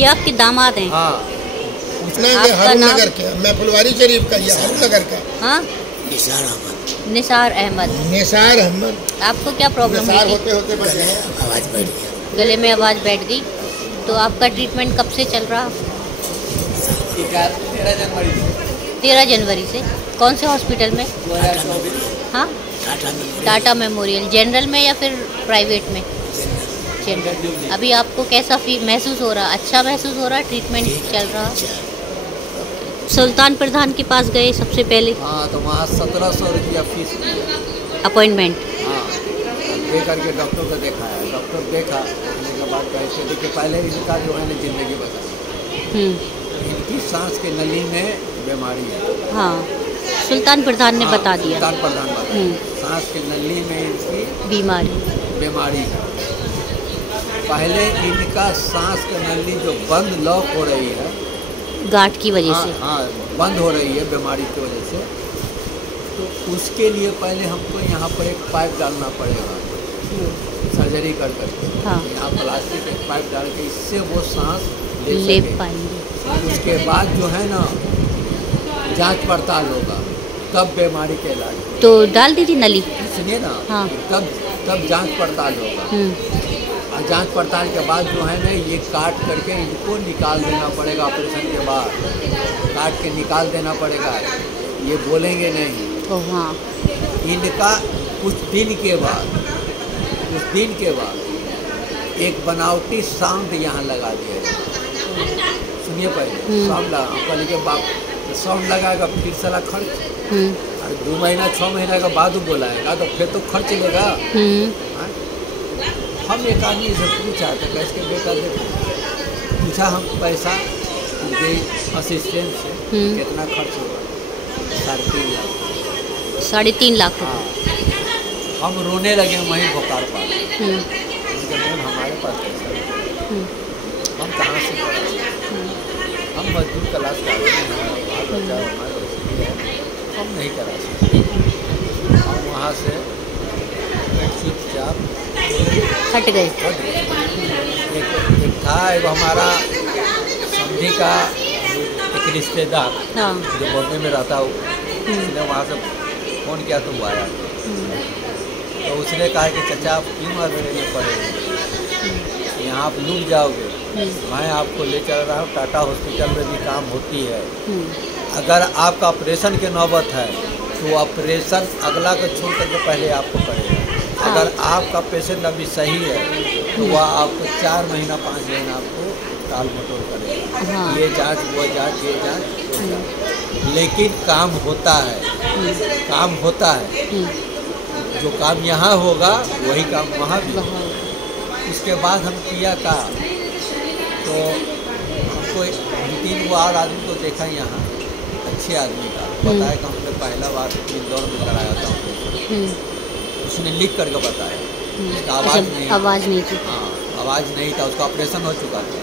ये आपके दामाद हैं? हाँ। नहीं, ये आपका हारून नाम? नगर के, मैं फुलवारी शरीफ का, ये हारून नगर का। हाँ, निसार अहमद। निसार अहमद। निसार अहमद। आपको क्या प्रॉब्लम निसार हुई होते होते बच गले गया। आवाज बैठ गया। गले में आवाज़ बैठ गई। तो आपका ट्रीटमेंट कब से चल रहा? 13 जनवरी से। 13 जनवरी से। कौन से हॉस्पिटल में? 2024। हाँ, टाटा में। टाटा मेमोरियल। जनरल में या फिर प्राइवेट में? जनरल। अभी आपको कैसा महसूस हो रहा? अच्छा महसूस हो रहा? ट्रीटमेंट चल रहा? सुल्तान प्रधान के पास गए सबसे पहले? हाँ, तो वहाँ 1700 रुपया फीस लिया। अपॉइंटमेंट? हाँ, दे करके डॉक्टर को दिखाया। डॉक्टर देखा, देखने के बाद कैसे देखिए, पहले इनका जो है ना जिंदगी बता, इनकी सांस के नली में बीमारी है। हाँ, सुल्तान प्रधान ने हाँ, बता दिया। सुल्तान प्रधान बता, सांस के नली में इनकी बीमारी है। पहले इनका सांस की नली जो बंद लॉक हो रही है, गांठ की वजह से। हाँ, बंद हो रही है बीमारी की वजह से। तो उसके लिए पहले हमको यहाँ पर एक पाइप डालना पड़ेगा, सर्जरी कर करके। हाँ। यहाँ प्लास्टिक एक पाइप डाल के इससे वो सांस ले सके। पाएंगे। उसके बाद जो है ना जांच पड़ताल होगा, तब बीमारी के इलाज। तो डाल दीजिए नली। सुनिए ना। हाँ। तब जांच पड़ताल होगा। और जांच पड़ताल के बाद जो है ना ये काट करके इनको निकाल देना पड़ेगा। ऑपरेशन के बाद काट के निकाल देना पड़ेगा। ये बोलेंगे नहीं। ओह हाँ। इनका कुछ दिन के बाद एक बनावटी साउंड यहाँ लगा दिया जाएगा। सुनिए पहले साउंड लगा, पहले के बाद साउंड लगाएगा, फिर सारा खर्च। और 2 महीना 6 महीना के बाद वो बोलाएगा, तो फिर तो खर्च लेगा। हम एक आदमी से पूछा तो कैसे बेटा देखो, पूछा हम पैसा उनके असिस्टेंट से कितना खर्च होगा? 3.5 लाख। 3.5 लाख रुपये। हाँ, हम रोने लगे वहीं भोपाल पास। मैम हमारे पास पैसा नहीं, हम कहाँ से करा? हम मजदूर क्लास का हम नहीं करा सकते। हम वहाँ से चुपचाप हट गए। एक था एक हमारा समझी का एक रिश्तेदार, हाँ। जो बॉम्बे में रहता हो, उसने वहाँ से फ़ोन किया तो वो आया। तो उसने कहा कि चाचा आप क्यों मेरे लिए पड़े, यहाँ आप लूट जाओगे। मैं आपको ले चल रहा हूँ, टाटा हॉस्पिटल में भी काम होती है। अगर आपका ऑपरेशन के नौबत है तो ऑपरेशन अगला को छोड़ करके पहले आपको पड़ेगा। अगर आपका पेशेंट अभी सही है तो वह आपको 4 महीना 5 महीना आपको टाल मटोल करेगा। हाँ। ये जांच वो जांच ये जांच वो जांच, लेकिन काम होता है। काम होता है। जो काम यहाँ होगा वही काम वहाँ भी होगा। उसके बाद हम किया का तो हमको 2-3 गो और आदमी को देखा यहाँ, अच्छे आदमी का बताया कि हमने पहला बार इंदौर में कराया था। उसने लिख करके बताया, उसका आवाज़ नहीं थी। हाँ, आवाज़ नहीं था, उसका ऑपरेशन हो चुका था।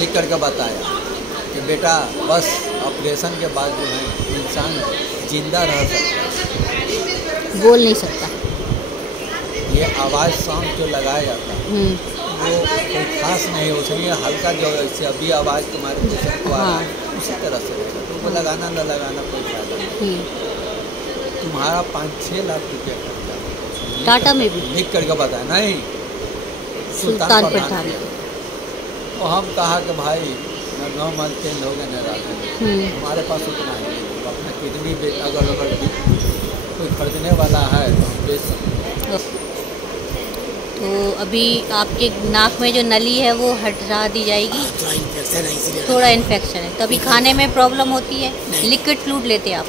लिख करके बताया कि बेटा बस ऑपरेशन के बाद जो है इंसान जिंदा रह सकता है, बोल नहीं सकता। ये आवाज़ साउंड जो लगाया जाता है वो कोई खास नहीं है, उसमें हल्का जो इससे अभी आवाज़ तुम्हारे पेशेंट को आ रहा है उसी तरह से रहेगा। तुमको लगाना न लगाना कोई फायदा नहीं। तुम्हारा 5-6 लाख रुपया खर्चा टाटा में भी लिख करके बताया नहीं, सुल्तान प्रधान। तो हम कहा कि भाई न मन चेंज हो गए न रात, हमारे पास उतना है, अपना किडनी अगर कोई खरीदने वाला है तो हम बेच सकते हैं। तो अभी आपके नाक में जो नली है वो हटा दी जाएगी। थोड़ा इन्फेक्शन है इसीलिए। थोड़ा इन्फेक्शन है तो अभी खाने में प्रॉब्लम होती है? लिक्विड फ्लूइड लेते हैं आप?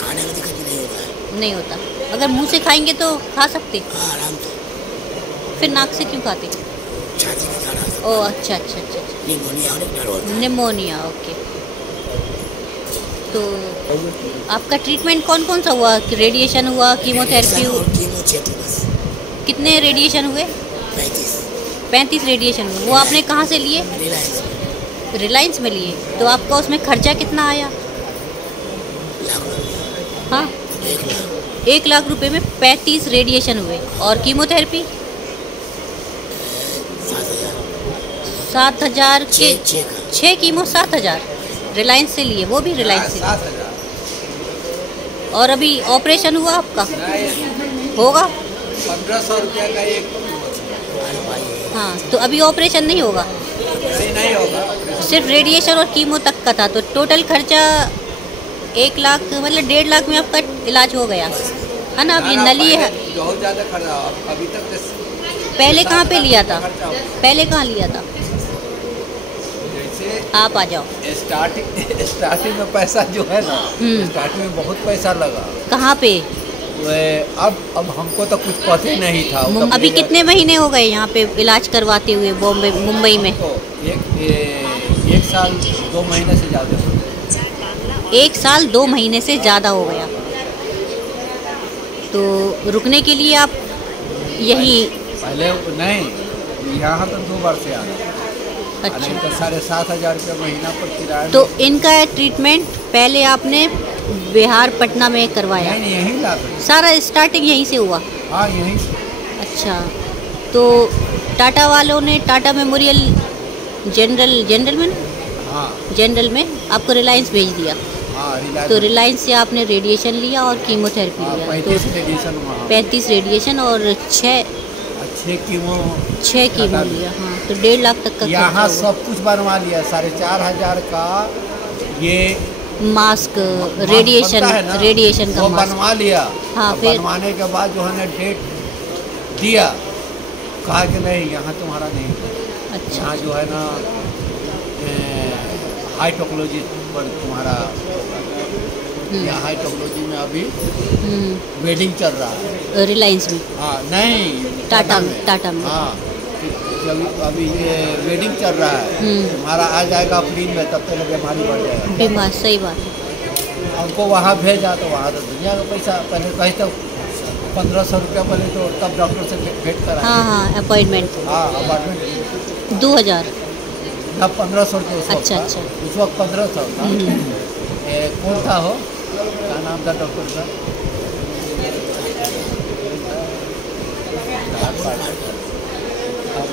खाने में दिक्कत नहीं होता है। नहीं होता। अगर मुंह से खाएंगे तो खा सकते? आराम से। फिर नाक से क्यों खाते? छाती में खाना। ओह अच्छा। निमोनिया होने का डर होता है। Pneumonia, okay. तो आपका ट्रीटमेंट कौन सा हुआ? रेडिएशन हुआ, कीमोथेरेपी हुआ? कीमोथेरेपी बस। कितने रेडिएशन हुए? 35 रेडिएशन हुए। वो आपने कहाँ से लिए? रिलायंस में लिए। तो आपका उसमें खर्चा कितना आया? हाँ, 1 लाख रुपए में 35 रेडिएशन हुए। और कीमोथेरेपी? 7,000 के 6 कीमो 7,000 रिलायंस से लिए, वो भी रिलायंस से। 7,000। और अभी ऑपरेशन हुआ आपका? होगा 1,500 रुपया का एक। हाँ, तो अभी ऑपरेशन नहीं होगा, नहीं होगा। सिर्फ रेडिएशन और कीमो तक का था। तो टोटल खर्चा 1 लाख, मतलब 1.5 लाख में आपका इलाज हो गया है ना? अब ये नली है, बहुत ज़्यादा खर्चा अभी तक। पहले कहाँ पे लिया था? पहले कहाँ लिया था? जैसे आप आ जाओ। स्टार्टिंग में पैसा जो है ना, स्टार्टिंग में बहुत पैसा लगा। कहाँ पे? अब हमको तो कुछ पता ही नहीं था। अभी कितने महीने हो गए यहाँ पे इलाज करवाते हुए मुंबई में? तो एक साल 2 महीने से ज़्यादा। 1 साल 2 महीने से ज़्यादा हो गया। तो रुकने के लिए आप यहीं? पहले नहीं, यहाँ तो 2 बार से आ रहा। अच्छा, तो 7,500 रुपया महीना पर किराया। तो इनका ट्रीटमेंट पहले आपने बिहार पटना में करवाया? नहीं, यहीं ला सारा स्टार्टिंग यहीं से हुआ? हाँ, यहीं। अच्छा, तो टाटा वालों ने टाटा मेमोरियल जनरल में हाँ, जनरल में आपको रिलायंस भेज दिया। हाँ, तो रिलायंस से आपने रेडिएशन लिया और कीमोथेरेपी लिया। 35 रेडिएशन वहाँ। 35 रेडिएशन और 6 कीमो लिया। हाँ, तो 1.5 लाख तक का यहाँ सब कुछ बनवा लिया। 4,500 का ये मास्क, रेडिएशन का वो मास्क बनवा लिया। हाँ, अब फिर बनवाने के बाद जो है ना डेट दिया, कहा कि नहीं यहाँ तुम्हारा नहीं। अच्छा, यहाँ जो है ना हाई टेक्नोलॉजी पर तुम्हारा, यहाँ हाई टेक्नोलॉजी में अभी वेडिंग चल रहा है रिलायंस में। हाँ, नहीं, टाटा में। हाँ, जब अभी ये वेडिंग चल रहा है, तुम्हारा आ जाएगा अप्रैल में, तब तक बीमारी बढ़ जाएगा। बीमार, सही बात है। हमको वहाँ भेजा तो वहाँ तो दुनिया का पैसा। पहले कहीं तो 1,500 रुपया पहले, तो तब डॉक्टर से भेंट करा। हाँ, अपॉइंटमेंट। हाँ, अपार्टमेंट 2,000। तब 1,500 रुपये उस वक्त अच्छा, था। अच्छा। उस वक्त 1,500 था। कौन था हो, क्या नाम था डॉक्टर का?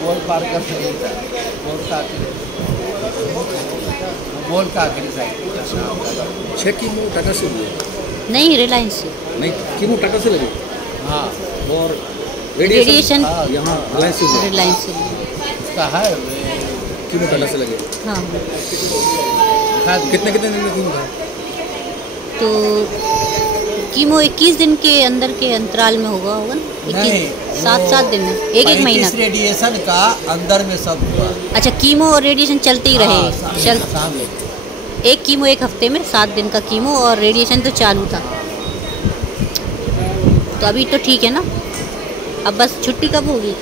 बोल पार कर सकता, बोल का आखिरी साइड। 6 कीमो टाटा से लिए? नहीं, रिलायंस से। नहीं, कीमो टाटा से लगे। हाँ, और रेडिएशन यहाँ रिलायंस से लिए। रिलायंस से लिए। उसका है कीमो टाटा से लगे। हाँ, कितने दिन में कीमो था? तो कीमो 21 दिन के अंदर के अंतराल में होगा ना? 7 दिन में, एक महीना। रेडिएशन का अंदर में सब हुआ। अच्छा, कीमो और रेडिएशन चलते ही रहे। सामने एक कीमो 1 हफ्ते में, 7 दिन का कीमो, और रेडिएशन तो चालू था। तो अभी तो ठीक है ना? अब बस छुट्टी कब होगी?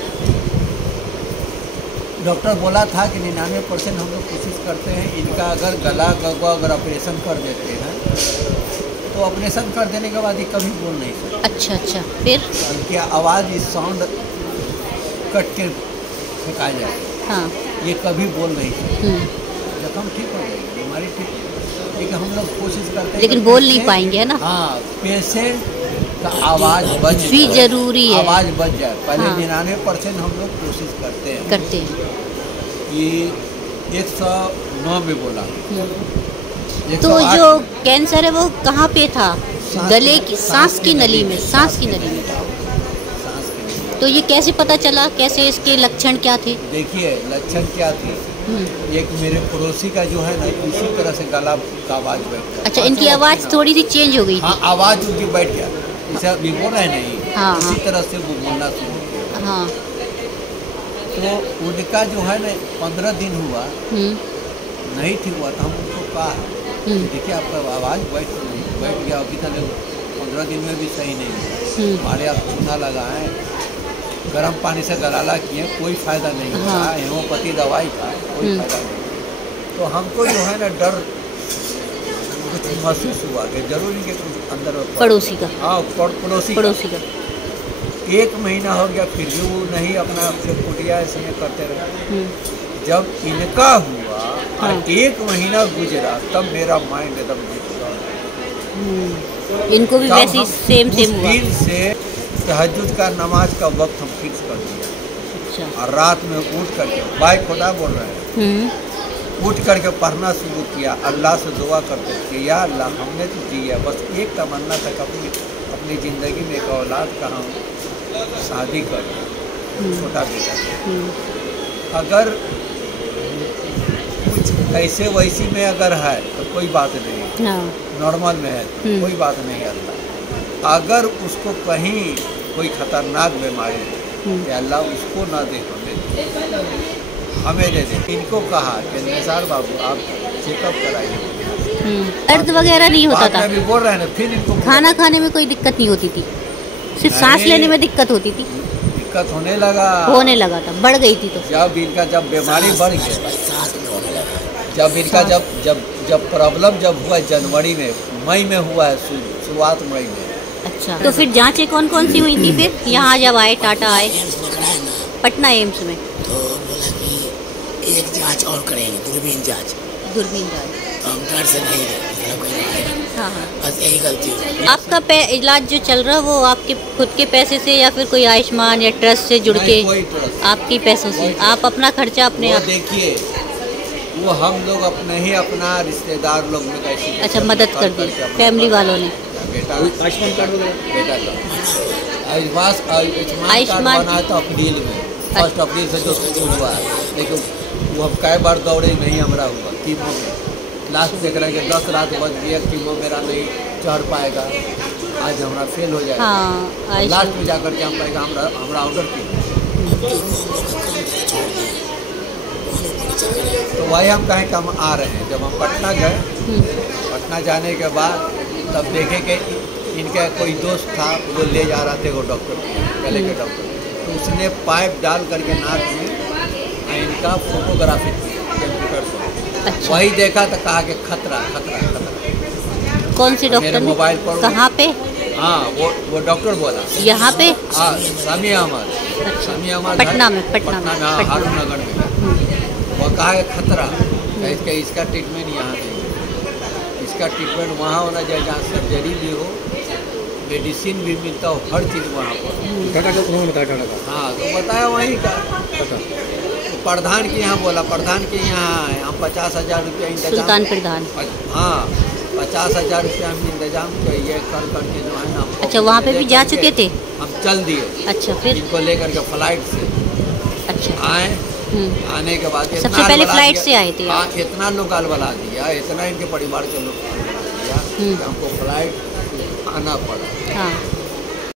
डॉक्टर बोला था कि 99% हम लोग कोशिश करते हैं इनका, अगर गला गगवा अगर ऑपरेशन कर देते हैं तो ऑपरेशन कर देने के बाद ये कभी बोल नहीं सकते। अच्छा, फिर इनकी आवाज़, इस साउंड कट के फेंका जाए। हाँ, ये कभी बोल नहीं सकते। जख्म ठीक हो जाएगी, बीमारी ठीक हो जाएगी, लेकिन हम लोग कोशिश करते हैं, लेकिन बोल नहीं पाएंगे, है ना? हाँ, पेशेंट का आवाज़ बच भी जरूरी है। आवाज़ बच जाए पहले। हाँ। 99% हम लोग कोशिश करते हैं। ये 109 में बोला। तो जो कैंसर है वो कहाँ पे था? गले की, सांस की नली में। सांस की नली में। तो ये कैसे पता चला? कैसे, इसके लक्षण क्या थे? देखिए, लक्षण क्या थे। एक मेरे पड़ोसी का जो है ना, इसी तरह से गला का आवाज़ बैठ गया। अच्छा, इनकी आवाज़ थोड़ी सी चेंज हो गई? हाँ, आवाज़ उनकी बैठ गया, जैसे अभी बोल रहे नहीं। हाँ, इसी तरह से वो बोलना शुरू किया। हाँ, तो उनका जो है ना 15 दिन हुआ, नहीं ठीक हुआ। तो हम उनको कहा देखिए आपका आवाज़ बैठ गया, अभी तक 15 दिन में भी सही नहीं हुआ। हमारे आप चूना लगाएं, गर्म पानी से गलाला किए, कोई फ़ायदा नहीं हुआ। हाँ। हेमोपैथी दवाई का कोई फ़ायदा नहीं। तो हमको जो है ना डर कुछ महसूस हुआ कि जरूरी के कुछ अंदर पड़ोसी का। हाँ, पड़ोसी का 1 महीना हो गया, फिर भी वो नहीं अपना से कुटिया इसमें करते रहे। जब इनका हुआ और 1 महीना गुजरा, तब मेरा माइंड एकदम इनको भी वैसे सेम हुआ। दिन से तहज्जुद का नमाज का वक्त हम फिक्स कर दिया। अच्छा। और रात में उठ करके भाई खुदा बोल रहे हैं, उठ करके पढ़ना शुरू किया, अल्लाह से दुआ करते कि या अल्लाह हमने तो जिया, बस एक तमन्ना तक अपनी ज़िंदगी में एक औलाद का हम शादी कर, छोटा बेटा। अगर कुछ ऐसे वैसी में अगर है तो कोई बात नहीं, नॉर्मल में है तो कोई बात नहीं। अल्लाह अगर उसको कहीं कोई खतरनाक बीमारी है, अल्लाह उसको ना दे, हमें दे दे। इनको कहा कि निसार बाबू आप चेकअप कराइए। दर्द वगैरह नहीं होता था? अभी बोल रहे हैं ना, फिर इनको खाना खाने में कोई दिक्कत नहीं होती थी, सिर्फ सांस लेने में दिक्कत होती थी? दिक्कत होने लगा था, बढ़ गई थी। तो जब बीमारी बढ़ गई, जब प्रॉब्लम जब हुआ जनवरी में, मई में हुआ है, शुरुआत मई में। अच्छा, तो फिर जांचें कौन कौन सी हुई थी फिर यहाँ जब आए, टाटा आए? पटना एम्स में तो बोला कि एक जांच और करेंगे, दूरबीन जांच। तो हम डर से नहीं गए, हाँ। बस यही गलती हुई। आपका इलाज जो चल रहा है वो आपके खुद के पैसे से या फिर कोई आयुष्मान या ट्रस्ट से जुड़ के? आपके पैसों से, आप अपना खर्चा अपने आप? देखिए वो हम लोग अपना रिश्तेदार लोग में कैसे, अच्छा, मदद कर दी फैमिली वालों ने। बेटा आयुष्मान कार्ड वगैरह, बेटा का आयुष्मान बना था अप्रैल में, 1 अप्रैल से जो शुरू हुआ है, लेकिन वो अब कई बार दौड़े नहीं हमारा हुआ कीमो में। लास्ट देख रहे हैं कि 10 रात बज गया, कीमो मेरा नहीं चढ़ पाएगा, आज हमारा फेल हो जाएगा। हाँ, लास्ट में जाकर के हम पाएगा हमारा ऑर्डर किया। तो वही हम कहें कि हम आ रहे हैं। जब हम पटना गए, पटना जाने के बाद तब देखे कि इनका कोई दोस्त था, वो ले जा रहा थे वो डॉक्टर, गले के डॉक्टर, तो उसने पाइप डाल करके नाक में इनका फोटोग्राफी की कंप्यूटर से। अच्छा। वही देखा तो कहा कि खतरा खतरा खतरा। कौन सी डॉक्टर? मोबाइल पर। कहाँ पे? हाँ, वो डॉक्टर बोला यहाँ पे। हाँ, सामी अहमद। अच्छा, सामी अहमद पटना में हारून नगर में। वो कहा है खतरा, इसका ट्रीटमेंट यहाँ नहीं, इसका ट्रीटमेंट वहाँ होना चाहिए जहाँ सर्जरी भी हो, मेडिसिन भी मिलता हो, हर चीज़ वहाँ पर। टाटा का उन्होंने बताया, टाटा का। हाँ, तो बताया वहीं का। प्रधान के यहाँ बोला, प्रधान के यहाँ हम 50,000 रुपया इंतजाम, सुल्तान प्रधान। हाँ, 50,000 रुपया हम इंतजाम चाहिए कर करके जो है ना। अच्छा, वहाँ पे भी जा चुके थे? हम चल दिए। अच्छा, फिर इनको लेकर के फ्लाइट से अच्छा आए। आने के बाद सबसे पहले फ्लाइट से आए थे? हाँ, इतना लोग गालबला दिया, इतना इनके परिवार के लोग दिया, हमको फ्लाइट आना पड़ा। हाँ।